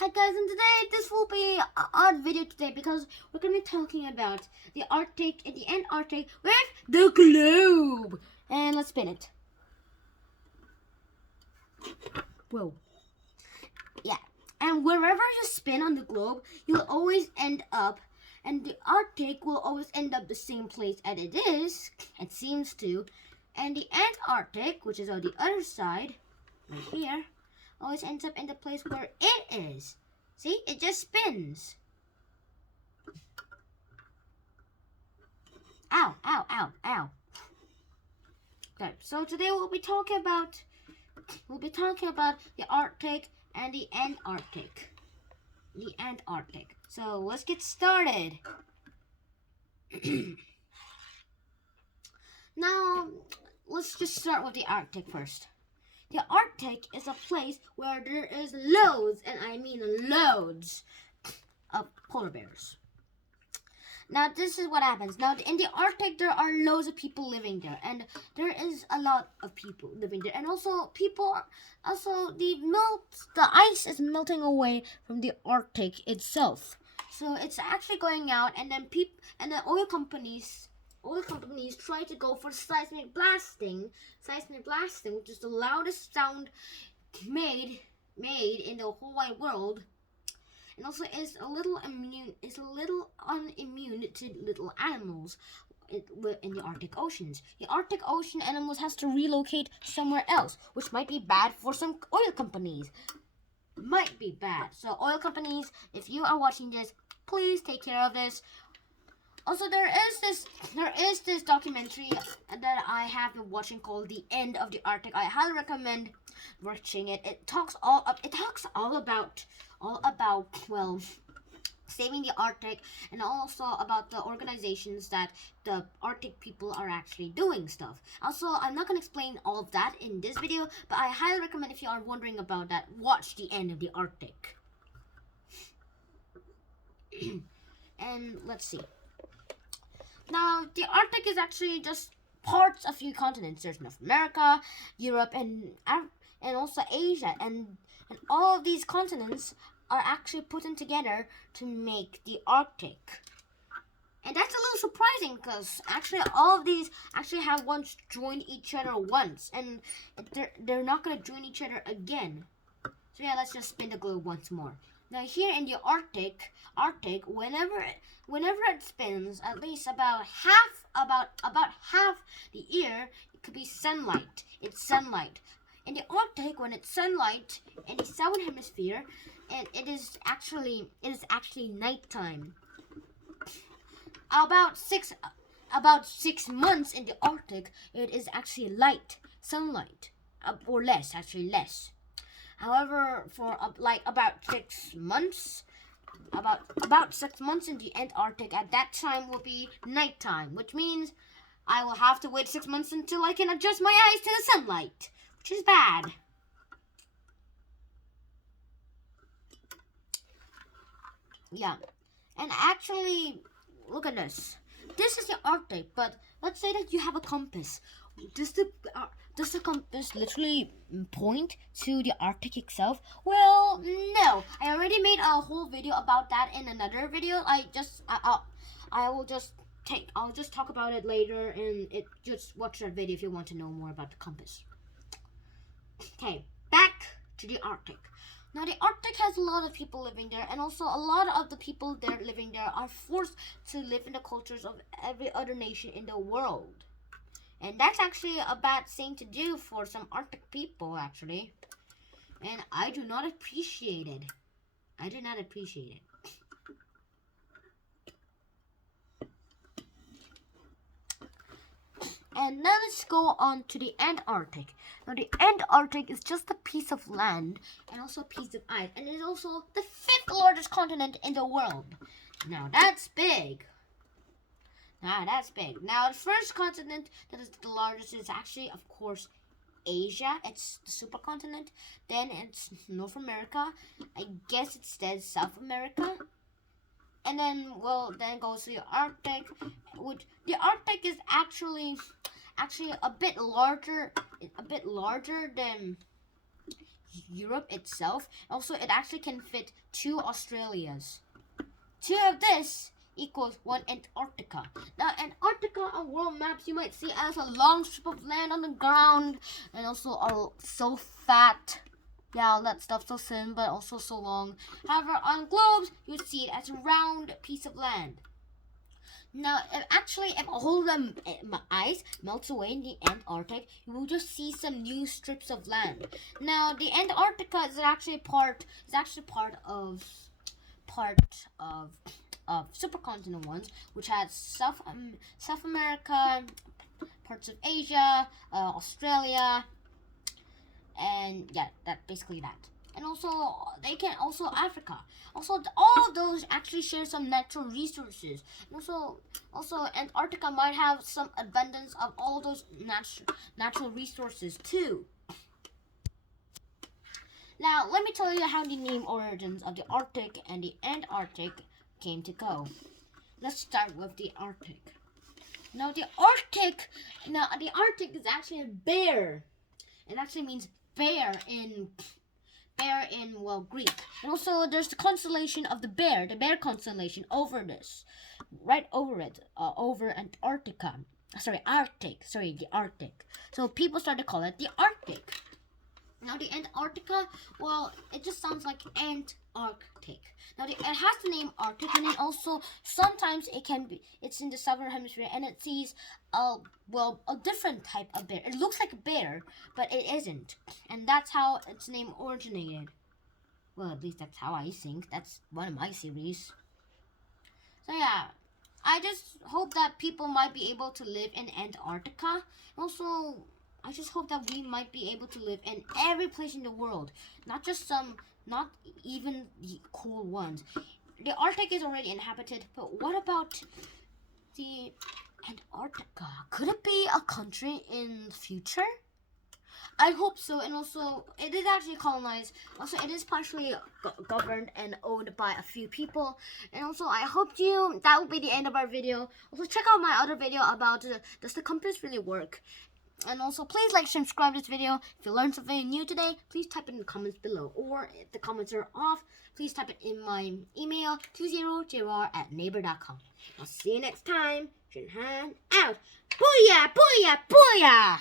Hi guys, and today this will be an odd video today because we're going to be talking about the Arctic and the Antarctic with the globe. And let's spin it. Whoa. Yeah. And wherever you spin on the globe, you'll always end up, and the Arctic will always end up the same place as it is, it seems to, and the Antarctic, which is on the other side, right here, always ends up in the place where it is. See, it just spins. Ow, ow, ow, ow. Okay, so today we'll be talking about the Arctic and the Antarctic. The Antarctic. So let's get started. Now, let's just start with the Arctic first. The Arctic is a place where there is loads, and I mean loads, of polar bears. Now, this is what happens. Now, in the Arctic, there are loads of people living there, and there is a lot of people living there. And also, the ice is melting away from the Arctic itself. So it's actually going out, and then the oil companies try to go for seismic blasting, which is the loudest sound made in the whole wide world, and also is a little unimmune to little animals in the Arctic oceans. The Arctic Ocean animals has to relocate somewhere else, which might be bad for some oil companies. Might be bad. So oil companies, if you are watching this, please take care of this. Also, there is this documentary that I have been watching called "The End of the Arctic." I highly recommend watching it. It talks all about saving the Arctic, and also about the organizations that the Arctic people are actually doing stuff. Also, I'm not gonna explain all of that in this video, but I highly recommend, if you are wondering about that, watch "The End of the Arctic." And let's see. Now, the Arctic is actually just parts of few continents. There's North America, Europe, and also Asia, and all of these continents are actually put in together to make the Arctic. And that's a little surprising because actually all of these actually have once joined each other once, and they're not going to join each other again. So yeah, let's just spin the globe once more. Now here in the Arctic, whenever it spins, at least about half the year, it could be sunlight. It's sunlight. In the Arctic, when it's sunlight in the southern hemisphere, and it is actually nighttime. About 6 months in the Arctic, it is actually sunlight, or less, actually less. However, for about 6 months, about 6 months in the Antarctic, at that time will be nighttime, which means I will have to wait 6 months until I can adjust my eyes to the sunlight, which is bad. Yeah, and actually, look at this. This is the Arctic, but let's say that you have a compass. Does the compass literally point to the Arctic itself? Well, no. I already made a whole video about that in another video. I'll just talk about it later, and just watch that video if you want to know more about the compass. Okay, back to the Arctic. Now, the Arctic has a lot of people living there, and also a lot of the people there living there are forced to live in the cultures of every other nation in the world. And that's actually a bad thing to do for some Arctic people, actually. And I do not appreciate it. And now let's go on to the Antarctic. Now, the Antarctic is just a piece of land and also a piece of ice. And it is also the 5th largest continent in the world. Now, that's big. Now, the first continent that is the largest is actually, of course, Asia. It's the supercontinent. Then it's North America. I guess it's then South America. And then, then goes to the Arctic. The Arctic is actually a bit larger than Europe itself. Also, it actually can fit 2 Australias. 2 of this equals 1 Antarctica. Now, Antarctica on world maps, you might see as a long strip of land on the ground, and also so fat. Yeah, all that stuff so thin, but also so long. However, on globes, you would see it as a round piece of land. Now, if all the ice melts away in the Antarctic, you will just see some new strips of land. Now, the Antarctica is actually part of supercontinent ones, which has South America, parts of Asia, Australia, and yeah, that basically that. And also, they can also Africa. Also, all of those actually share some natural resources. And also Antarctica might have some abundance of all those natural resources too. Now, let me tell you how the name origins of the Arctic and the Antarctic came to go. Let's start with the Arctic. Now, the Arctic is actually a bear. It actually means bear in Greek. And also, there's the constellation of the bear constellation over this, right over it, over Antarctica. The Arctic. So people started to call it the Arctic. Now the Antarctica, well, it just sounds like Antarctic. Now it has the name Arctic, and then also sometimes it's in the southern hemisphere, and it sees a different type of bear. It looks like a bear, but it isn't, and that's how its name originated. Well, at least that's how I think. That's one of my series. So yeah, I just hope that people might be able to live in Antarctica. Also, I just hope that we might be able to live in every place in the world, not even the cool ones. The Arctic is already inhabited, but what about the Antarctica? Could it be a country in the future? I hope so. And also, it is actually colonized. Also, it is partially governed and owned by a few people. And also, I hope that will be the end of our video. Also, check out my other video about does the compass really work? And also, please like, subscribe to this video. If you learned something new today, please type it in the comments below. Or if the comments are off, please type it in my email, 20jr@neighbor.com. I'll see you next time. Junhan out. Booyah, booyah, booyah!